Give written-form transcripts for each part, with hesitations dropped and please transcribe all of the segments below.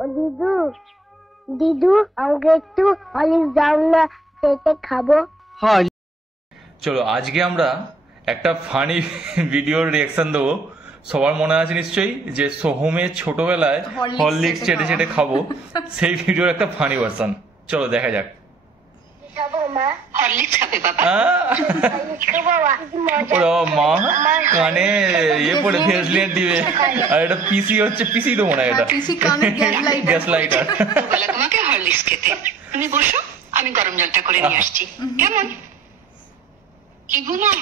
ও দিদু, দিদু আমাকে একটু হরলিক্স দাও না, সেটা খাবো। চলো আজকে আমরা একটা ফানি ভিডিওর রিয়াকশন দেবো। সবার মনে আছে নিশ্চয়ই যে সোহমের ছোটবেলায় হরলিক্স চেটে চেটে খাবো, সেই ভিডিওর একটা ফানি ভার্সন। চলো দেখা যাক। মা কানে ইয়ে পরে ভেসলিন দিবে, আর এটা পিসি হচ্ছে, পিসি তো মনে হয় এটা গ্যাস লাইটার। তোমাকে হরলিক্স খেতে, তুমি বসো, আমি গরম জলটা করে নিয়ে আসছি। কেমন কি গুমা,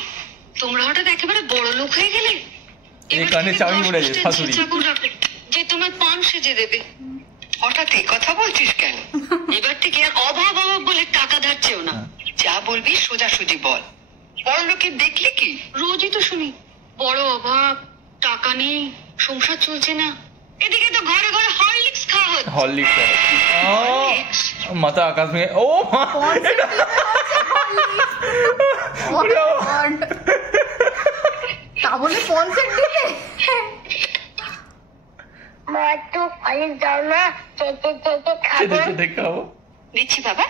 তোমরা হঠাৎ একেবারে বড় লোক হয়ে গেলে। এই কানে চাবি পড়ে যায় শাশুড়ি, যে তোমার পান সেজে দেবে। হঠাৎ এই কথা বলছিস কেন? এবার থেকে আর অভাব অভাব বলে টাকা ধারছেও না, যা বলবি সোজাসুজি বল। বড় লোকের দেখলে কি রোজই তো শুনি বড় অভাব, টাকা নেই, সংসার চলছে না। এদিকে তো ঘরে ঘরে হরলিক্স খাওয়া হচ্ছে। হরলিক্স মাথা আকাশ ভেঙে, ও তা বলে কনসেপ্ট দিবে। মা একটু হরলিক্স দাও না, চেটে চেটে খাবো। চেটে খাবো দিচ্ছি বাবা।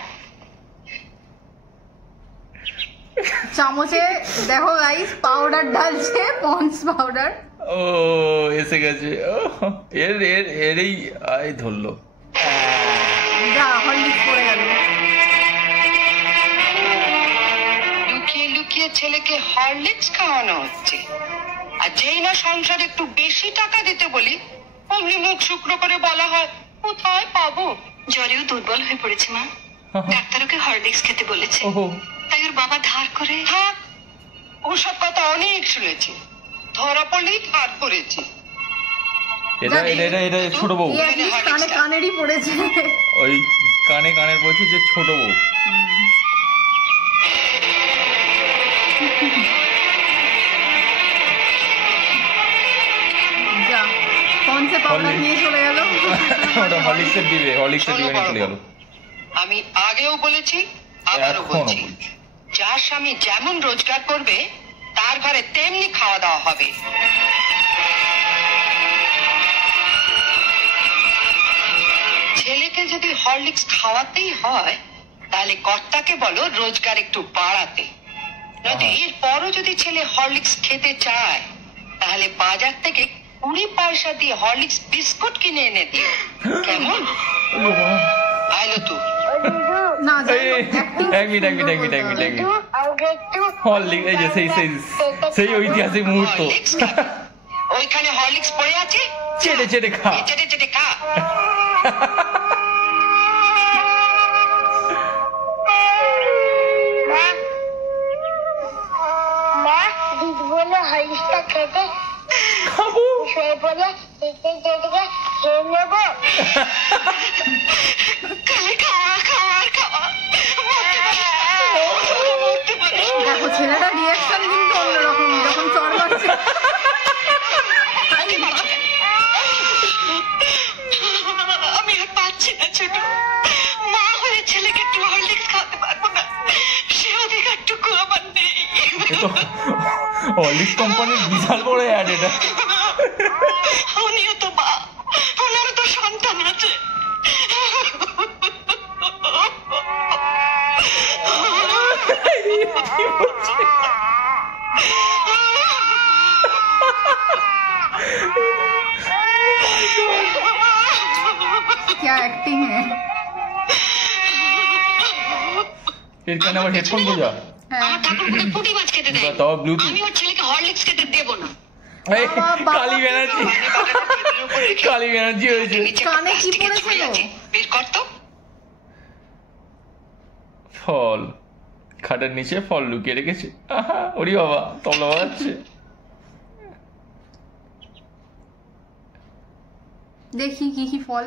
চামচে দেখো গাইস পাউডার ঢালছে, পন্স পাউডার। ও এসে গেছে, এর এর এরই আই ধরলো, যা হরলিক্স পড়ে গেল। লুকিয়ে লুকিয়ে ছেলেকে হরলিক্স খাওয়ানো হচ্ছে, আর যেই না সংসারে একটু বেশি টাকা দিতে বলি অমনি মুখ শুকনো করে বলা হয় কোথায় পাবো। জ্বরেও দুর্বল হয়ে পড়েছে মা, ডাক্তার ওকে হরলিক্স খেতে বলেছে, তাই ওর বাবা ধার করে। হ্যাঁ ওসব কথা অনেক শুনেছি, ধরা পড়লেই ধার করেছি। এটা এটা এটা ছোট বউ, কানে কানেরই পড়েছে, ওই কানে কানের বলছে যে ছোট বউ। যা পন্সে পাউডার নিয়ে চলে গেল। ওটা হরলিক্সের দিবে, হরলিক্সের দিবে নিয়ে চলে গেল। আমি আগেও বলেছি আবারও বলছি, যার স্বামী যেমন রোজগার করবে তার ঘরে তেমনি খাওয়া দাওয়া হবে। ছেলেকে যদি হরলিক্স খাওয়াতেই হয় তাহলে কর্তাকে বলো রোজগার একটু বাড়াতে, নয়তো এরপরও যদি ছেলে হরলিক্স খেতে চায় তাহলে বাজার থেকে 20 পয়সা দিয়ে হরলিক্স বিস্কুট কিনে এনে দিও। কেমন? আইলো তো না এক মিনিট হরলিক্স, এই যে সেই ঐতিহাসিক মুহূর্ত, ওইখানে হরলিক্স পড়ে আছে, চেটে চেটে খা, চেটে চেটে খা। মা দিদি বলে হরলিক্সটা খেতে খাবো, শুয়ে পড়ে চেটে চেটে খেয়ে নেবো। দেখো ছেলেটা রিয়াকশন কিন্তু অন্যরকম যখন চর মারছে। আমি আর পাচ্ছি না ছোট, মা হয়ে ছেলেকে একটু হরলিক্স খাওয়াতে পারবো না, সে অধিকারটুকু আমার নেই। হরলিক্স কোম্পানির বিশাল বড় অ্যাড এটা। উনিও তো মা, ওনারও তো সন্তান আছে। क्या एक्टिंग है। এর কানে আমার হেডফোন বোঝা, আমার ঠাকুরকে পুঁটি মাছ খেতে দেয়, তাও ব্লুটুথ। আমি ওর ছেলেকে হরলিক্স খেতে দেবো না। কালী ব্যানার্জি, কালী ব্যানার্জি হয়েছে। কানে কি পড়েছিল? বের কর তো। ফল, খাটের নিচে ফল লুকিয়ে রেখেছে। আহা ওরে বাবা, তবলা বাজাচ্ছে। দেখি কি কি ফল।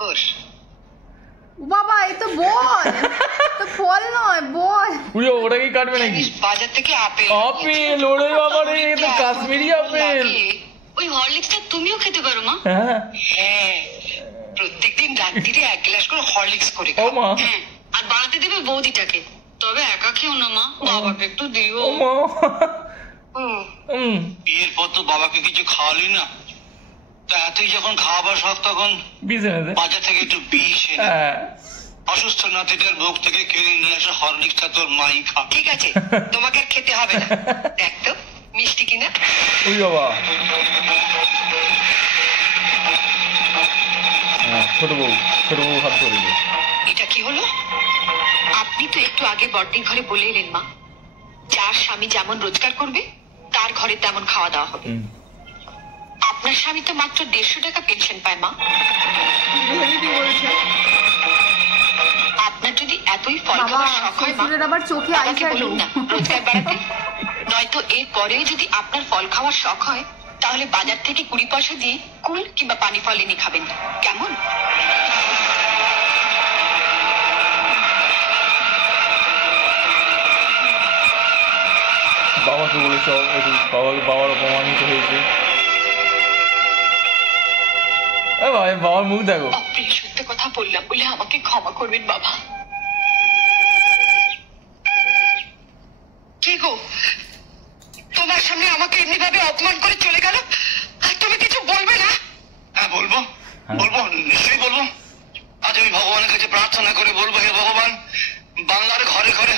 বস বাবা এই তো বল, তো ফল নয় বল। উড়িয়ে ওটাকে কাটবে নাকি? বাজার থেকে আপেল, আপেল, ওরে বাবা রে, তো কাশ্মীরি আপেল। ওই হরলিক্সটা তুমিও খেতে পারো মা। হ্যাঁ প্রত্যেকদিন রাত্রিরে 1 গ্লাস করে হরলিক্স করে ও খাও। মা, হ্যাঁ, আর বানাতে দেবে বৌদিটাকে, তবে একা খেও না মা, বাবাকে একটু দিও। ও মা। হুম। এরপর তো বাবাকে কিছু খাওয়ালি না, তা তুই যখন খাওয়াবার শখ তখন বিষ এনে দে। বাজার থেকে একটু বিষ এনে হ্যাঁ অসুস্থ নাতিটার বুক থেকে কিনে নিয়ে আসা হরলিক্সটা তোর মাই খা। ঠিক আছে, তোমাকে আর খেতে হবে না। দেখ তো মিষ্টি কিনা। ওই বাবা হ্যাঁ, ছোট বউ হাত ধরে দিল। এটা কি হলো? আপনি তো একটু আগে বড়দিন ঘরে বলে এলেন মা, যার স্বামী যেমন রোজগার করবে তার ঘরে তেমন খাওয়া দাওয়া হবে। আপনার স্বামী তো মাত্র 150 টাকা পেনশন পায় মা। রিয়েলিটি বলছে। আপনার যদি এতই ফল বাবা খাওয়ার শখ হয় মা, শ্বশুরের আবার চোখে বাবাকে আইশ্যাডো। বলুন না রোজগার বাড়াতে। নয়তো এর পরেও যদি আপনার ফল খাওয়ার শখ হয় তাহলে বাজার থেকে 20 পয়সা দিয়ে কুল কিংবা পানি ফল এনে খাবেন, কেমন? বাবাকে বলেছ একটু, বাবার অপমানিত হয়েছে। বাবার মুখ দেখো। অপ্রিয় সত্য কথা বললাম বলে আমাকে ক্ষমা করবেন বাবা। কি গো, তোমার সামনে আমাকে এমনি ভাবে অপমান করে চলে গেল, আর তুমি কিছু বলবে না? হ্যাঁ বলবো, নিশ্চয়ই বলবো। আজ আমি ভগবানের কাছে প্রার্থনা করে বলবো, হে ভগবান, বাংলার ঘরে ঘরে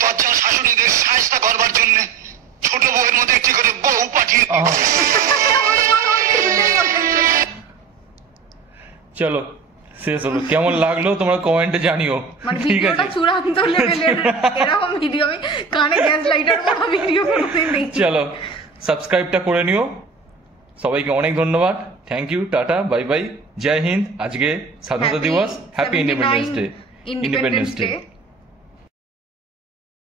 দরজা শাশুড়িদের সাহায্য করবার জন্য ছোট বউয়ের মধ্যে একটি করে বউ পাঠিয়ে দিও। চলো শেষ হলো, কেমন লাগলো তোমরা কমেন্টে জানিও। মানে ঠিক আছে, ভিডিওটা চূড়ান্ত লেভেলের। এরকম ভিডিও আমি কানে গ্যাস লাইটার মতো ভিডিও কোনোদিন দেখি। চলো সাবস্ক্রাইবটা করে নিও। সবাইকে অনেক ধন্যবাদ, thank you, tata, bye bye, Jai Hind. আজকে স্বাধীনতা দিবস, হ্যাপি ইন্ডিপেন্ডেন্স ডে।